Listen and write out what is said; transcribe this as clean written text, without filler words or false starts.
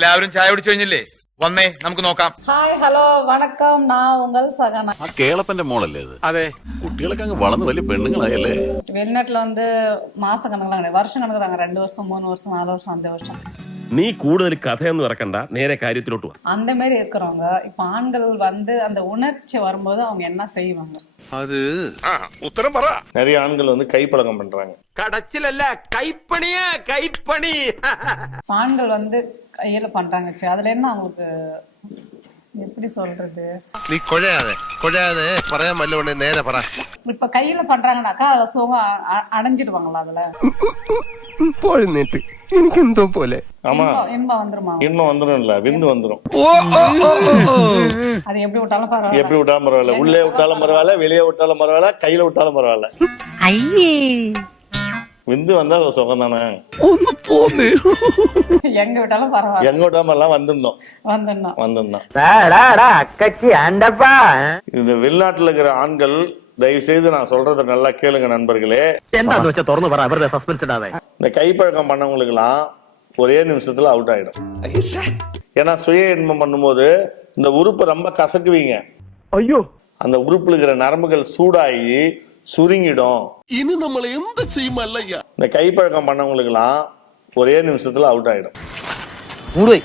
എല്ലാവരും ചായ കുടിച്ചു കഴിഞ്ഞില്ലേ? വന്നേ നമുക്ക് നോക്കാം. ഹായ് ഹലോ വണക്കം, நான் உங்கள் சகனா. ആ കേളപ്പന്റെ മോളല്ലേ അത്? അതെ. കുട്ടികളൊക്കെ അങ്ങ് വളർന്ന് വലിയ പെണ്ണുങ്ങളായല്ലേ? வெளிநாட்டுல வந்து மாச கணக்குலாம் கிடையாது, வருஷம் கணக்குறாங்க. 2 வருஷம் 3 வருஷம் 4 வருஷம் 5 வருஷம். നീ കൂടുതൽ കഥയൊന്നും ഇറക്കണ്ട, നേരെ കാര്യത്തിലോട്ട് വാ. அந்த மாதிரி இருக்கிறவங்க இப்ப ஆண்கள் வந்து அந்த உணர்ச்சி வரும்போது அவங்க என்ன செய்வாங்க? அது உத்தரம் பரா. நிறைய ஆண்கள் வந்து கைப்பழக்கம் பண்றாங்க. കടച്ചിലല്ല, കൈപ്പണിയാ കൈപ്പണി. ஆண்கள் வந்து கையில பண்றாங்க, அதுல என்ன அவங்களுக்கு எப்படி சொல்றது? നീ കൊഴയാതെ പറയാൻ വല്ലതുകൊണ്ട് നേരെ പറ. இப்ப கையில பண்றாங்கனாக்கா அதுல சுகம் அடைஞ்சிடுவாங்களா? அதுல എനിക്ക് എന്തോ പോലെ. ஆமா, இன்பம் வந்துருமா? இன்பம் வந்துடும், இல்ல விந்து வந்துடும். அது எப்படி விட்டாலும் பரவாயில்ல, எப்படி விட்டாலும் பரவாயில்ல, உள்ளே விட்டாலும் பரவாயில்ல, வெளியே விட்டாலும் பரவாயில்ல, கையில விட்டாலும் பரவாயில்ல. விந்து வந்தா சுகம் தானே. எங்க விட்டாலும் பரவாயில்ல, எங்க விட்டாம எல்லாம் வந்துடணும். இந்த வெளிநாட்டுல இருக்கிற ஆண்கள் தயவு செய்து நான் சொல்றத நல்லா கேளுங்க நண்பர்களே. இந்த கைப்பழக்கம் பண்ணவங்களுக்கு எல்லாம் ஒரே நிமிஷத்துல அவுட் ஆயிடும். ஏன்னா சுய இன்பம் பண்ணும்போது இந்த உறுப்பை ரொம்ப கசக்குவீங்க. ஐயோ, அந்த உறுப்புல இருக்கிற நரம்புகள் சூடாகி சுருங்கிடும். இனி நம்மள எந்த செய்யுமா இல்லையா? இந்த கைப்பழக்கம் பண்ணவங்களுக்கு எல்லாம் ஒரே நிமிஷத்துல அவுட் ஆயிடும். மூடுவை